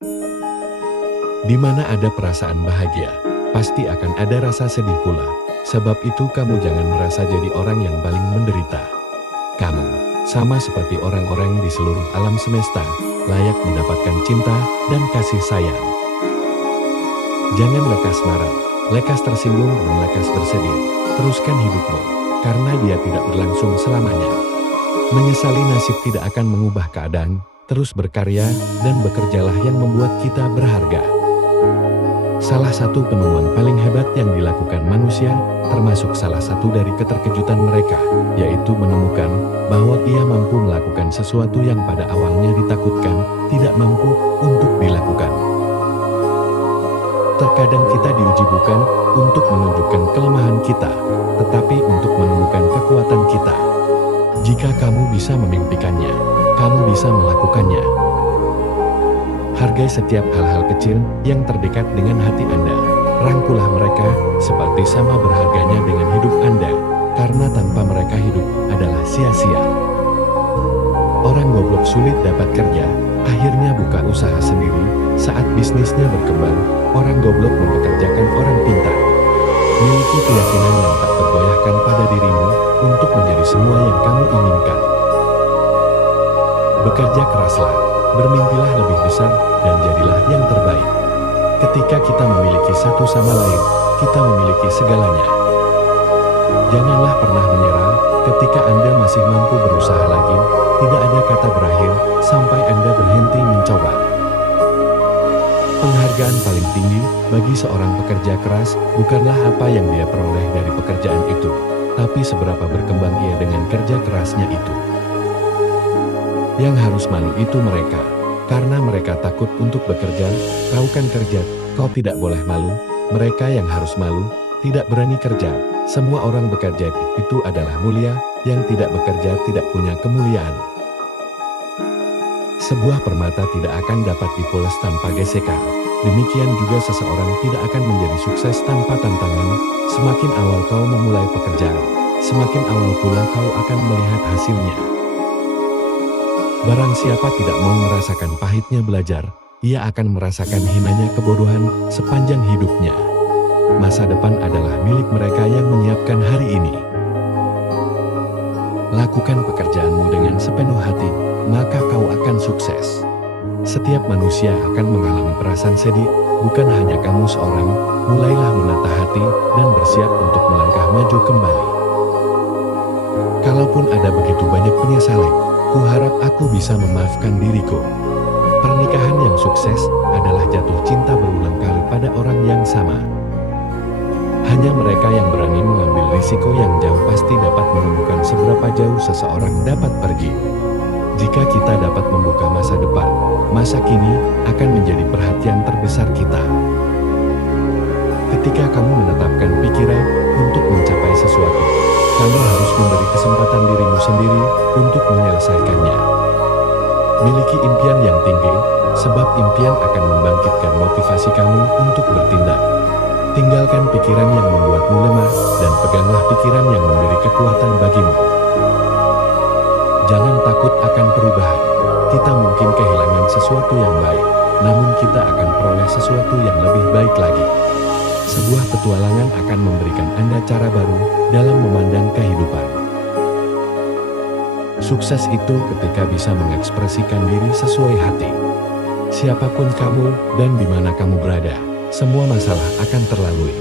Di mana ada perasaan bahagia, pasti akan ada rasa sedih pula. Sebab itu kamu jangan merasa jadi orang yang paling menderita. Kamu, sama seperti orang-orang di seluruh alam semesta, layak mendapatkan cinta dan kasih sayang. Jangan lekas marah, lekas tersinggung dan lekas bersedih. Teruskan hidupmu, karena dia tidak berlangsung selamanya. Menyesali nasib tidak akan mengubah keadaan. Terus berkarya dan bekerjalah yang membuat kita berharga. Salah satu penemuan paling hebat yang dilakukan manusia, termasuk salah satu dari keterkejutan mereka, yaitu menemukan bahwa ia mampu melakukan sesuatu yang pada awalnya ditakutkan, tidak mampu untuk dilakukan. Terkadang kita diuji bukan untuk menunjukkan kelemahan kita, tetapi untuk menemukan kekuatan kita. Jika kamu bisa memimpikannya, kamu bisa melakukannya. Hargai setiap hal-hal kecil yang terdekat dengan hati Anda. Rangkulah mereka seperti sama berharganya dengan hidup Anda, karena tanpa mereka hidup adalah sia-sia. Orang goblok sulit dapat kerja, akhirnya buka usaha sendiri. Saat bisnisnya berkembang, orang goblok mempekerjakan orang pintar. Miliki keyakinan yang tak tergoyahkan pada dirimu untuk menjadi semua yang kamu inginkan. Bekerja keraslah, bermimpilah lebih besar, dan jadilah yang terbaik. Ketika kita memiliki satu sama lain, kita memiliki segalanya. Janganlah pernah menyerah, ketika Anda masih mampu berusaha lagi, tidak ada kata berakhir, sampai Anda berhenti mencoba. Penghargaan paling tinggi bagi seorang pekerja keras, bukanlah apa yang dia peroleh dari pekerjaan itu, tapi seberapa berkembang ia dengan kerja kerasnya itu. Yang harus malu itu mereka, karena mereka takut untuk bekerja. Kau kan kerja, kau tidak boleh malu. Mereka yang harus malu, tidak berani kerja. Semua orang bekerja itu adalah mulia, yang tidak bekerja tidak punya kemuliaan. Sebuah permata tidak akan dapat dipoles tanpa gesekan. Demikian juga seseorang tidak akan menjadi sukses tanpa tantangan. Semakin awal kau memulai pekerjaan, semakin awal pula kau akan melihat hasilnya. Barang siapa tidak mau merasakan pahitnya belajar, ia akan merasakan hinanya kebodohan sepanjang hidupnya. Masa depan adalah milik mereka yang menyiapkan hari ini. Lakukan pekerjaanmu dengan sepenuh hati, maka kau akan sukses. Setiap manusia akan mengalami perasaan sedih, bukan hanya kamu seorang. Mulailah menata hati dan bersiap untuk melangkah maju kembali. Kalaupun ada begitu banyak penyesalan, kuharap aku bisa memaafkan diriku. Pernikahan yang sukses adalah jatuh cinta berulang kali pada orang yang sama. Hanya mereka yang berani mengambil risiko yang jauh pasti dapat menemukan seberapa jauh seseorang dapat pergi. Jika kita dapat membuka masa depan, masa kini akan menjadi perhatian terbesar kita. Ketika kamu menetapkan pikiran untuk mencapai sesuatu, kamu harus memberi kesempatan dirimu sendiri untuk menyelesaikannya. Miliki impian yang tinggi, sebab impian akan membangkitkan motivasi kamu untuk bertindak. Tinggalkan pikiran yang membuatmu lemah, dan peganglah pikiran yang memberi kekuatan bagimu. Jangan takut akan perubahan. Kita mungkin kehilangan sesuatu yang baik, namun kita akan peroleh sesuatu yang lebih baik lagi. Sebuah petualangan akan memberikan Anda cara baru dalam memandang kehidupan. Sukses itu ketika bisa mengekspresikan diri sesuai hati. Siapapun kamu dan di mana kamu berada, semua masalah akan terlalui.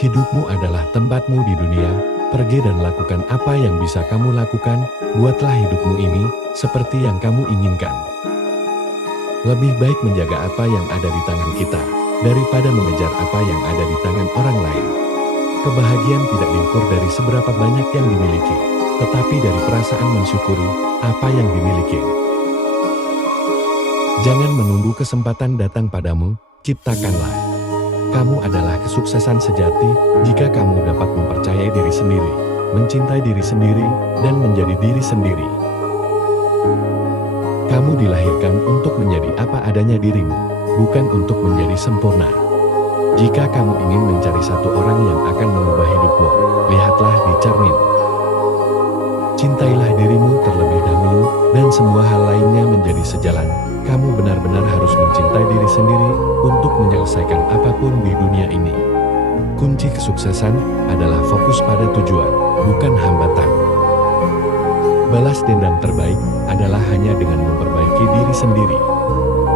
Hidupmu adalah tempatmu di dunia. Pergi dan lakukan apa yang bisa kamu lakukan. Buatlah hidupmu ini seperti yang kamu inginkan. Lebih baik menjaga apa yang ada di tangan kita daripada mengejar apa yang ada di tangan orang lain. Kebahagiaan tidak diukur dari seberapa banyak yang dimiliki, tetapi dari perasaan mensyukuri apa yang dimiliki. Jangan menunggu kesempatan datang padamu, ciptakanlah. Kamu adalah kesuksesan sejati jika kamu dapat mempercayai diri sendiri, mencintai diri sendiri, dan menjadi diri sendiri. Kamu dilahirkan untuk menjadi apa adanya dirimu, bukan untuk menjadi sempurna. Jika kamu ingin mencari satu orang yang akan mengubah hidupmu, lihatlah di cermin. Cintailah dirimu terlebih dahulu, dan semua hal lainnya menjadi sejalan. Kamu benar-benar harus mencintai diri sendiri untuk menyelesaikan apapun di dunia ini. Kunci kesuksesan adalah fokus pada tujuan, bukan hambatan. Balas dendam terbaik adalah hanya dengan memperbaiki diri sendiri.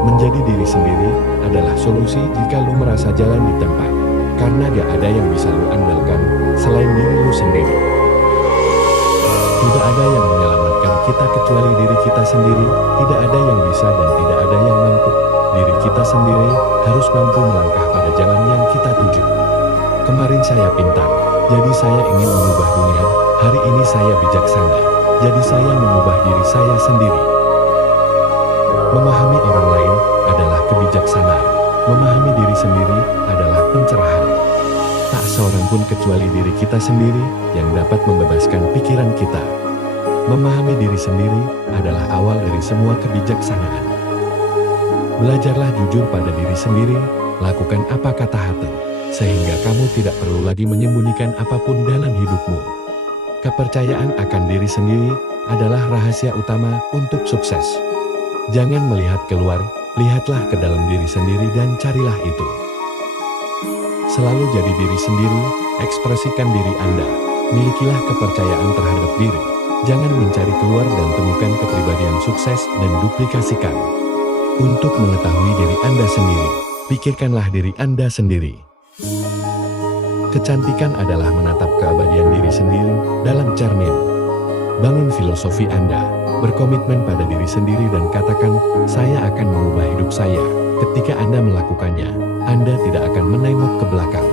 Menjadi diri sendiri adalah solusi jika lu merasa jalan di tempat. Karena gak ada yang bisa lu andalkan selain diri lu sendiri. Tidak ada yang menyelamatkan kita kecuali diri kita sendiri. Tidak ada yang bisa dan tidak ada yang mampu. Diri kita sendiri harus mampu melangkah pada jalan yang kita tuju. Kemarin saya pintar, jadi saya ingin mengubah dunia. Hari ini saya bijaksana, jadi saya mengubah diri saya sendiri. Memahami orang lain adalah kebijaksanaan. Memahami diri sendiri adalah pencerahan. Tak seorang pun kecuali diri kita sendiri yang dapat membebaskan pikiran kita. Memahami diri sendiri adalah awal dari semua kebijaksanaan. Belajarlah jujur pada diri sendiri, lakukan apa kata hati, sehingga kamu tidak perlu lagi menyembunyikan apapun dalam hidupmu. Kepercayaan akan diri sendiri adalah rahasia utama untuk sukses. Jangan melihat keluar, lihatlah ke dalam diri sendiri dan carilah itu. Selalu jadi diri sendiri, ekspresikan diri Anda, milikilah kepercayaan terhadap diri. Jangan mencari keluar dan temukan kepribadian sukses dan duplikasikan. Untuk mengetahui diri Anda sendiri, pikirkanlah diri Anda sendiri. Kecantikan adalah menatap keabadian diri sendiri dalam cermin. Bangun filosofi Anda, berkomitmen pada diri sendiri dan katakan, saya akan mengubah hidup saya. Ketika Anda melakukannya, Anda tidak akan menengok ke belakang.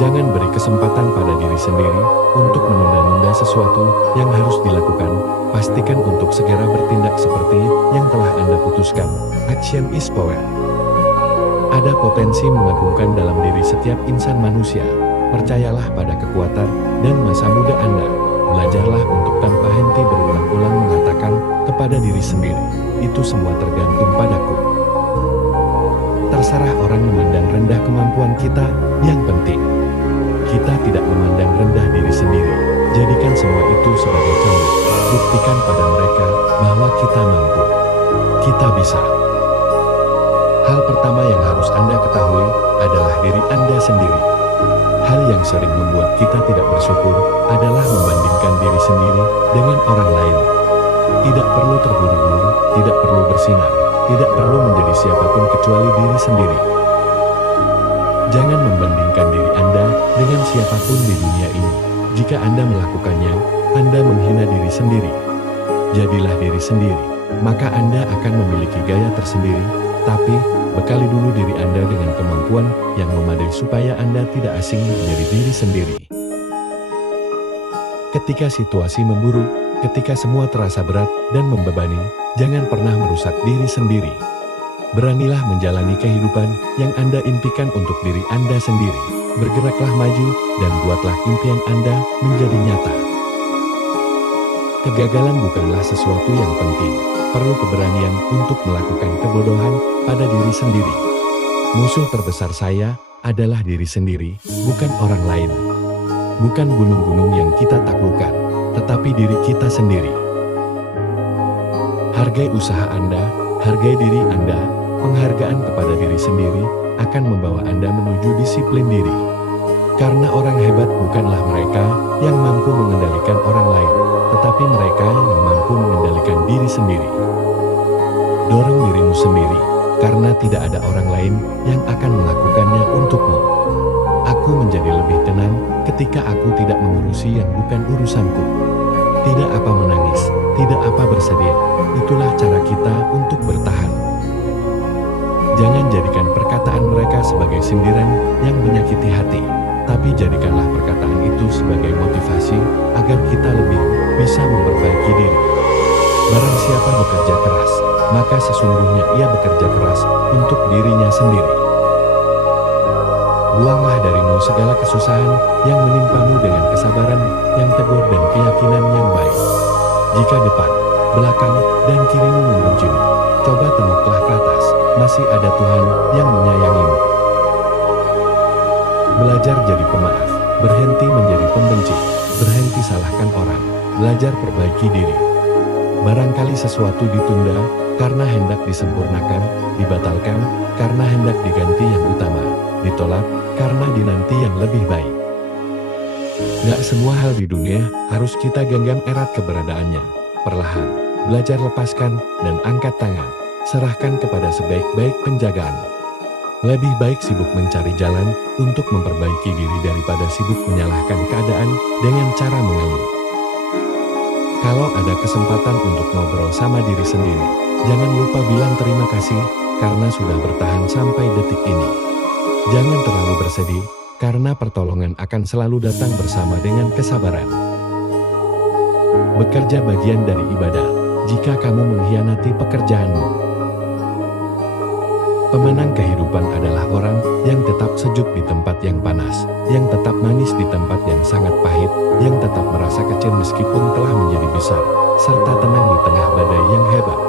Jangan beri kesempatan pada diri sendiri untuk menunda-nunda sesuatu yang harus dilakukan. Pastikan untuk segera bertindak seperti yang telah Anda putuskan. Action is power. Ada potensi mengagumkan dalam diri setiap insan manusia. Percayalah pada kekuatan dan masa muda Anda. Belajarlah untuk tanpa henti berulang-ulang mengatakan kepada diri sendiri, itu semua tergantung padaku. Terserah orang memandang rendah kemampuan kita, yang penting kita tidak memandang rendah diri sendiri. Jadikan semua itu sebagai contoh. Buktikan pada mereka bahwa kita mampu. Kita bisa. Hal pertama yang harus Anda ketahui adalah diri Anda sendiri. Hal yang sering membuat kita tidak bersyukur adalah membandingkan diri sendiri dengan orang lain. Tidak perlu terburu-buru, tidak perlu bersinar, tidak perlu menjadi siapapun kecuali diri sendiri. Jangan membandingkan diri Anda dengan siapapun di dunia ini. Jika Anda melakukannya, Anda menghina diri sendiri. Jadilah diri sendiri, maka Anda akan memiliki gaya tersendiri, tapi bekali dulu diri Anda dengan kemampuan yang memadai supaya Anda tidak asing menjadi diri sendiri. Ketika situasi memburuk, ketika semua terasa berat dan membebani, jangan pernah merusak diri sendiri. Beranilah menjalani kehidupan yang Anda impikan untuk diri Anda sendiri. Bergeraklah maju dan buatlah impian Anda menjadi nyata. Kegagalan bukanlah sesuatu yang penting. Perlu keberanian untuk melakukan kebodohan pada diri sendiri. Musuh terbesar saya adalah diri sendiri, bukan orang lain. Bukan gunung-gunung yang kita taklukkan, tetapi diri kita sendiri. Hargai usaha Anda, hargai diri Anda. Penghargaan kepada diri sendiri akan membawa Anda menuju disiplin diri. Karena orang hebat bukanlah mereka yang mampu mengendalikan orang lain, tetapi mereka yang mampu mengendalikan diri sendiri. Dorong dirimu sendiri, karena tidak ada orang lain yang akan melakukannya untukmu. Aku menjadi lebih tenang ketika aku tidak mengurusi yang bukan urusanku. Tidak apa menangis, tidak apa bersedih, itulah cara kita untuk bertahan. Jangan jadikan perkataan mereka sebagai sindiran yang menyakiti hati, tapi jadikanlah perkataan itu sebagai motivasi agar kita lebih bisa memperbaiki diri. Barang siapa bekerja keras, maka sesungguhnya ia bekerja keras untuk dirinya sendiri. Buanglah darimu segala kesusahan yang menimpamu dengan kesabaran yang teguh dan keyakinan yang baik. Jika depan, belakang, dan kirimu membencimu, coba tengoklah ke atas. Masih ada Tuhan yang menyayangimu. Belajar jadi pemaaf, berhenti menjadi pembenci, berhenti salahkan orang. belajar perbaiki diri. Barangkali sesuatu ditunda karena hendak disempurnakan, dibatalkan karena hendak diganti yang utama, ditolak karena dinanti yang lebih baik. Gak semua hal di dunia harus kita genggam erat keberadaannya. Perlahan, belajar lepaskan dan angkat tangan. Serahkan kepada sebaik-baik penjagaan. Lebih baik sibuk mencari jalan untuk memperbaiki diri daripada sibuk menyalahkan keadaan dengan cara mengeluh. Kalau ada kesempatan untuk ngobrol sama diri sendiri, jangan lupa bilang terima kasih karena sudah bertahan sampai detik ini. Jangan terlalu bersedih, karena pertolongan akan selalu datang bersama dengan kesabaran. Bekerja bagian dari ibadah, jika kamu mengkhianati pekerjaanmu. Pemenang kehidupan adalah orang yang tetap sejuk di tempat yang panas, yang tetap manis di tempat yang sangat pahit, yang tetap merasa kecil meskipun telah menjadi besar, serta tenang di tengah badai yang hebat.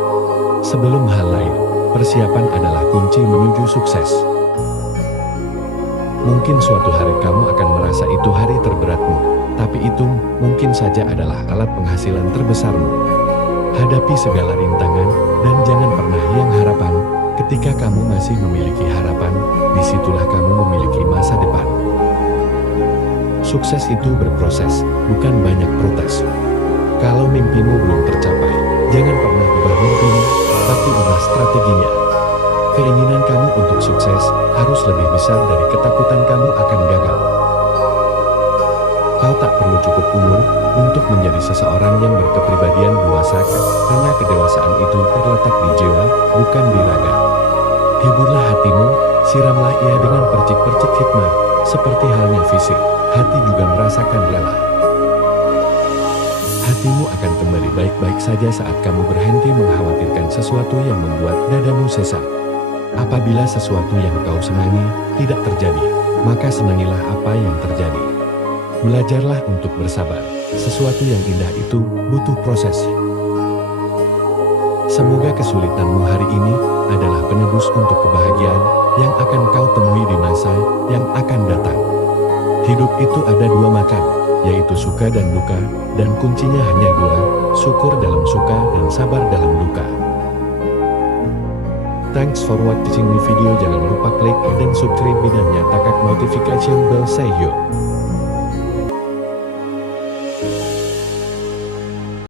Sebelum hal lain, persiapan adalah kunci menuju sukses. Mungkin suatu hari kamu akan merasa itu hari terberatmu, tapi itu mungkin saja adalah alat penghasilan terbesarmu. Hadapi segala rintangan, dan jangan pernah hilang harapan. Ketika kamu masih memiliki harapan, disitulah kamu memiliki masa depan. Sukses itu berproses, bukan banyak protes. Kalau mimpimu belum tercapai, jangan pernah ubah mimpimu, tapi ubah strateginya. Keinginan kamu untuk sukses harus lebih besar dari ketakutan kamu akan gagal. Kau tak perlu cukup umur untuk menjadi seseorang yang berkepribadian dewasa, karena kedewasaan itu terletak di jiwa, bukan di raga. Hiburlah hatimu, siramlah ia dengan percik-percik hikmah, seperti halnya fisik, hati juga merasakan lelah. Hatimu akan kembali baik-baik saja saat kamu berhenti mengkhawatirkan sesuatu yang membuat dadamu sesak. Apabila sesuatu yang kau senangi tidak terjadi, maka senangilah apa yang terjadi. Belajarlah untuk bersabar, sesuatu yang indah itu butuh proses. Semoga kesulitanmu hari ini adalah penebus untuk kebahagiaan yang akan kau temui di masa yang akan datang. Hidup itu ada dua makan, yaitu suka dan duka, dan kuncinya hanya dua, syukur dalam suka dan sabar dalam duka. Thanks for watching the video. Jangan lupa klik dan subscribe dan nyatakan notification bell. See you.